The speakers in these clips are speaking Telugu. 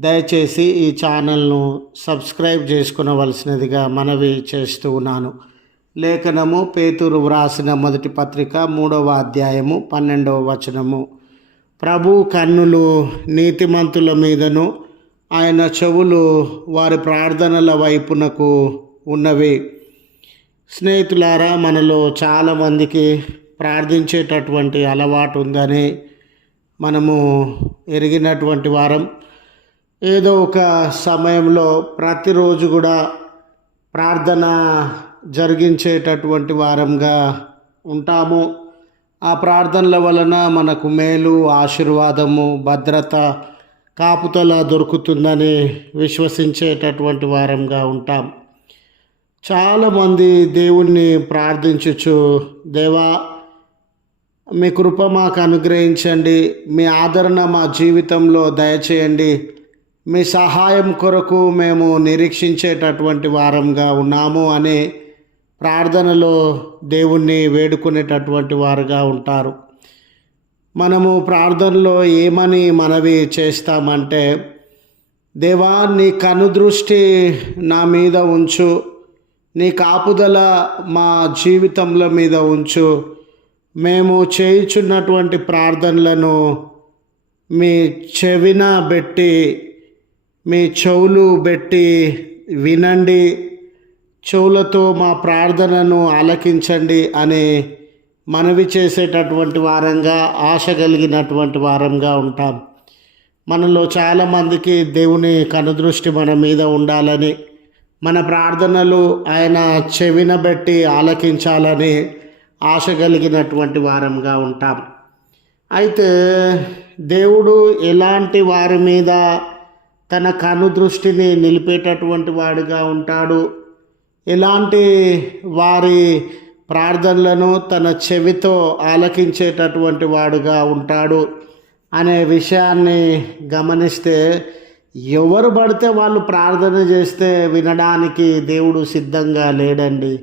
దయచేసి ఈ ఛానల్ను సబ్స్క్రైబ్ చేసుకునవలసినదిగా మనవి చేస్తూ ఉన్నాను. లేఖనము పేతురు వ్రాసిన మొదటి పత్రిక మూడవ అధ్యాయము పన్నెండవ వచనము. ప్రభు కన్నులు నీతిమంతుల మీదను ఆయన చెవులు వారి ప్రార్థనల వైపునకు ఉన్నవి. స్నేహితులారా మనలో చాలామందికి ప్రార్థించేటటువంటి అలవాటు ఉందని మనము ఎరిగినటువంటి వారం. ఏదో ఒక సమయంలో ప్రతిరోజు కూడా ప్రార్థన జరిగించేటటువంటి వారంగా ఉంటాము. ఆ ప్రార్థనల వలన మనకు మేలు ఆశీర్వాదము భద్రత కాపుతల దొరుకుతుందని విశ్వసించేటటువంటి వారంగా ఉంటాం. చాలామంది దేవుణ్ణి ప్రార్థించచ్చు దేవా మీ కృప మాకు అనుగ్రహించండి. మీ ఆదరణ మా జీవితంలో దయచేయండి. మీ సహాయం కొరకు మేము నిరీక్షించేటటువంటి వారంగా ఉన్నాము అనే ప్రార్థనలో దేవుణ్ణి వేడుకునేటటువంటి వారుగా ఉంటారు. మనము ప్రార్థనలో ఏమని మనవి చేస్తామంటే దేవా నీ కనుదృష్టి నా మీద ఉంచు నీ కాపుదల మా జీవితంలో మీద ఉంచు. మేము చేయుచున్నటువంటి ప్రార్థనలను మీ చెవిన పెట్టి మీ చెవులు పెట్టి వినండి. చెవులతో మా ప్రార్థనను ఆలకించండి అని మనవి చేసేటటువంటి వారంగా ఆశ కలిగినటువంటి వారంగా ఉంటాం. మనలో చాలామందికి దేవుని కనుదృష్టి మన మీద ఉండాలని మన ప్రార్థనలు ఆయన చెవిన బట్టి ఆలకించాలని ఆశ కలిగినటువంటి వారంగా ఉంటాం. అయితే దేవుడు ఎలాంటి వారి మీద తన కనుదృష్టిని నిలిపేటటువంటి వాడిగా ఉంటాడు. ఎలాంటి వారి ప్రార్థనలను తన చెవితో ఆలకించేటటువంటి వాడుగా ఉంటాడు అనే విషయాన్ని గమనిస్తే ఎవరు పడితే వాళ్ళు ప్రార్థన చేస్తే వినడానికి దేవుడు సిద్ధంగా లేడండి.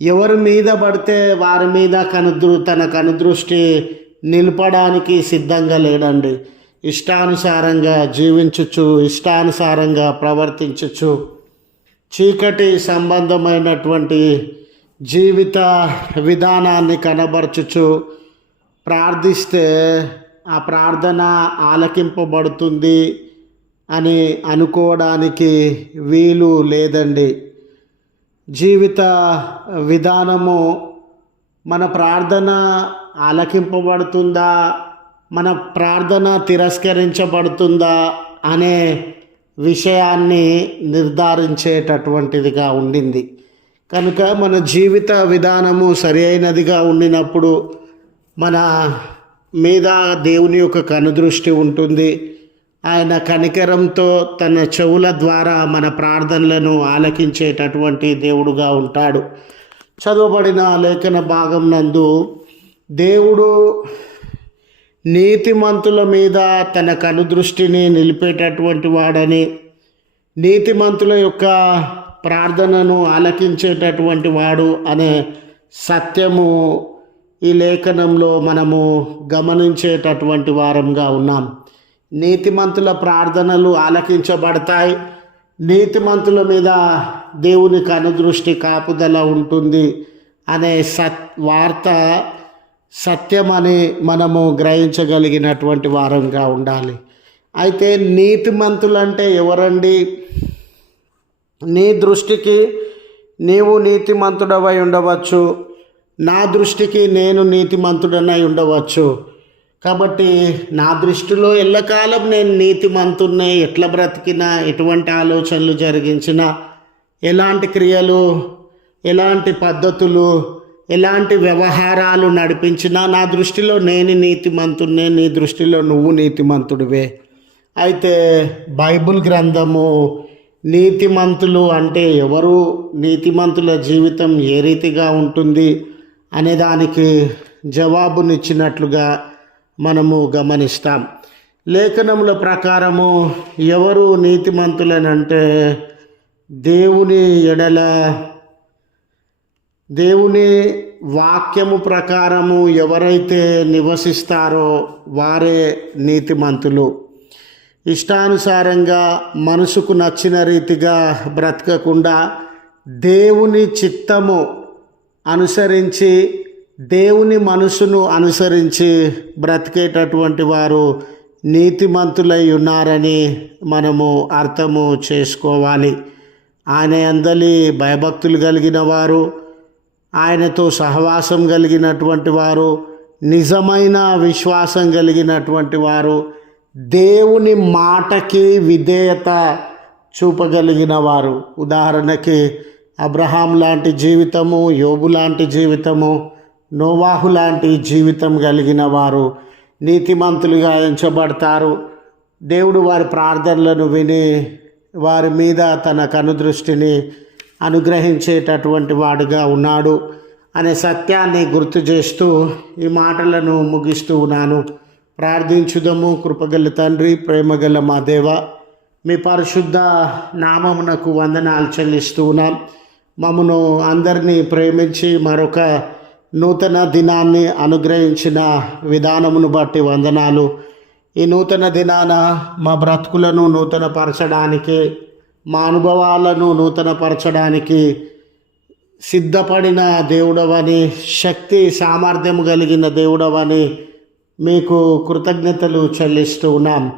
ఎవరి మీద పడితే వారి మీద కనుదృ తన కనుదృష్టి నిలపడానికి సిద్ధంగా లేడండి. ఇష్టానుసారంగా జీవించచ్చు ఇష్టానుసారంగా ప్రవర్తించచ్చు చీకటి సంబంధమైనటువంటి జీవిత విధానాన్ని కనబరచుచు ప్రార్థిస్తే ఆ ప్రార్థన ఆలకింపబడుతుంది అని అనుకోవడానికి వీలు లేదండి. జీవిత విధానము మన ప్రార్థన ఆలకింపబడుతుందా? మన ప్రార్థన తిరస్కరించబడుతుందా అనే విషయాన్ని నిర్ధారించేటటువంటిదిగా ఉండింది. కనుక మన జీవిత విధానము సరి అయినదిగా ఉండినప్పుడు మన మీద దేవుని యొక్క కనుదృష్టి ఉంటుంది. ఆయన కనికరంతో తన చెవుల ద్వారా మన ప్రార్థనలను ఆలకించేటటువంటి దేవుడుగా ఉంటాడు. చదవబడిన లేఖన భాగం నందు దేవుడు నీతిమంతుల మీద తన కనుదృష్టిని నిలిపేటటువంటి వాడని నీతిమంతుల యొక్క ప్రార్థనను ఆలకించేటటువంటి వాడు అనే సత్యము ఈ లేఖనంలో మనము గమనించేటటువంటి వారంగా ఉన్నాం. నీతిమంతుల ప్రార్థనలు ఆలకించబడతాయి. నీతిమంతుల మీద దేవుని కనుదృష్టి కాపుదల ఉంటుంది అనే సత్ వార్త సత్యమని మనము గ్రహించగలిగినటువంటి వారంగా ఉండాలి. అయితే నీతిమంతులు అంటే ఎవరండి? నీ దృష్టికి నీవు నీతిమంతుడవై ఉండవచ్చు. నా దృష్టికి నేను నీతిమంతుడనై ఉండవచ్చు. కాబట్టి నా దృష్టిలో ఎల్లకాలం నేను నీతిమంతున్నే ఎట్లా బ్రతికినా ఎటువంటి ఆలోచనలు జరిగించినా ఎలాంటి క్రియలు ఎలాంటి పద్ధతులు ఎలాంటి వ్యవహారాలు నడిపించినా నా దృష్టిలో నేను నీతిమంతుడినే నీ దృష్టిలో నువ్వు నీతిమంతుడివే. అయితే బైబిల్ గ్రంథము నీతిమంతులు అంటే ఎవరు? నీతిమంతుల జీవితం ఏ రీతిగా ఉంటుంది అనే దానికి జవాబునిచ్చినట్లుగా మనము గమనిస్తాం. లేఖనముల ప్రకారము ఎవరు నీతిమంతులనంటే దేవుని ఎడల దేవుని వాక్యము ప్రకారము ఎవరైతే నివసిస్తారో వారే నీతిమంతులు. ఇష్టానుసారంగా మనసుకు నచ్చిన రీతిగా బ్రతకకుండా దేవుని చిత్తము అనుసరించి దేవుని మనసును అనుసరించి బ్రతికేటటువంటి వారు నీతిమంతులై ఉన్నారని మనము అర్థము చేసుకోవాలి. ఆయన అందలి భయభక్తులు కలిగిన వారు ఆయనతో సహవాసం కలిగినటువంటి వారు నిజమైన విశ్వాసం కలిగినటువంటి వారు దేవుని మాటకి విధేయత చూపగలిగిన వారు. ఉదాహరణకి అబ్రహాం లాంటి జీవితము యోబు లాంటి జీవితము నోవాహు లాంటి జీవితం కలిగిన వారు నీతిమంతులుగా ఎంచబడతారు. దేవుడు వారి ప్రార్థనలను విని వారి మీద తన కనుదృష్టిని అనుగ్రహించేటటువంటి వాడుగా ఉన్నాడు అనే సత్యాన్ని గుర్తు చేస్తూ ఈ మాటలను ముగిస్తూ ఉన్నాను. ప్రార్థించుదము కృపగల తండ్రి ప్రేమగల మా దేవ. మీ పరిశుద్ధ నామమునకు వందనాలు చెల్లిస్తూ ఉన్నాం. మమ్మను అందరినీ ప్రేమించి మరొక నూతన దినాన్ని అనుగ్రహించిన విధానమును బట్టి వందనాలు. ఈ నూతన దినాన మా బ్రతుకులను నూతనపరచడానికి మా అనుభవాలను నూతనపరచడానికి సిద్ధపడిన దేవుడవని శక్తి సామర్థ్యం కలిగిన దేవుడవని మీకు కృతజ్ఞతలు చెల్లిస్తూ ఉన్నాం.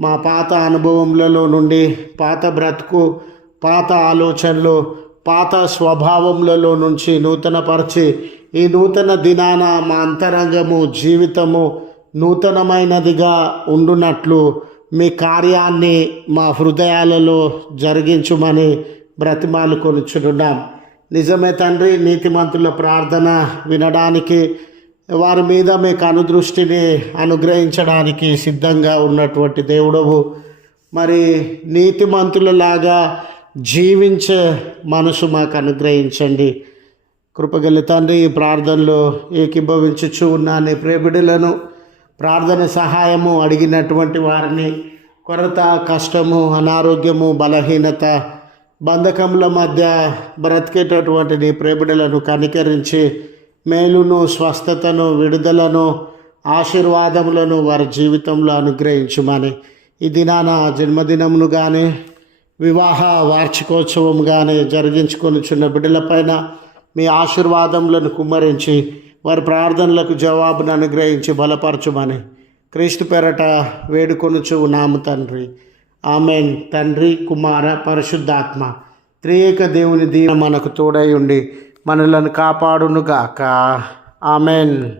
మా పాత అనుభవములలో నుండి పాత బ్రతుకు పాత ఆలోచనలు పాత స్వభావములలో నుంచి నూతనపరిచి ఈ నూతన దినాన మా అంతరంగము జీవితము నూతనమైనదిగా ఉండునట్లు మీ కార్యాన్ని మా హృదయాలలో జరిగించుమని బ్రతిమాలు నిజమే తండ్రి నీతిమంతుల ప్రార్థన వినడానికి వారి మీద మీకు అనుదృష్టిని అనుగ్రహించడానికి సిద్ధంగా ఉన్నటువంటి దేవుడవు. మరి నీతిమంతులలాగా జీవించే మనసు మాకు అనుగ్రహించండి. కృపగల తండ్రి ఈ ప్రార్థనలో ఏకీభవించుచు ఉన్న నీ ప్రేమిడులను ప్రార్థన సహాయము అడిగినటువంటి వారిని కొరత కష్టము అనారోగ్యము బలహీనత బంధకముల మధ్య బ్రతికేటటువంటి నీ ప్రేమిడలను కనికరించి మేలును స్వస్థతను విడుదలను ఆశీర్వాదములను వారి జీవితంలో అనుగ్రహించుమని ఈ దినాన జన్మదినమును కానీ వివాహ వార్షికోత్సవం కానీ జరిగించుకొనిచున్న బిడ్డలపైన మీ ఆశీర్వాదములను కుమ్మరించి వారి ప్రార్థనలకు జవాబును అనుగ్రహించి బలపరచుమని క్రీస్తు పెరట వేడుకొనుచు నాము తండ్రి. ఆమెన్. తండ్రి కుమార పరిశుద్ధాత్మ త్రియేక దేవుని దీన మనకు తోడై ఉండి మనలను కాపాడునుగాక. ఆమెన్.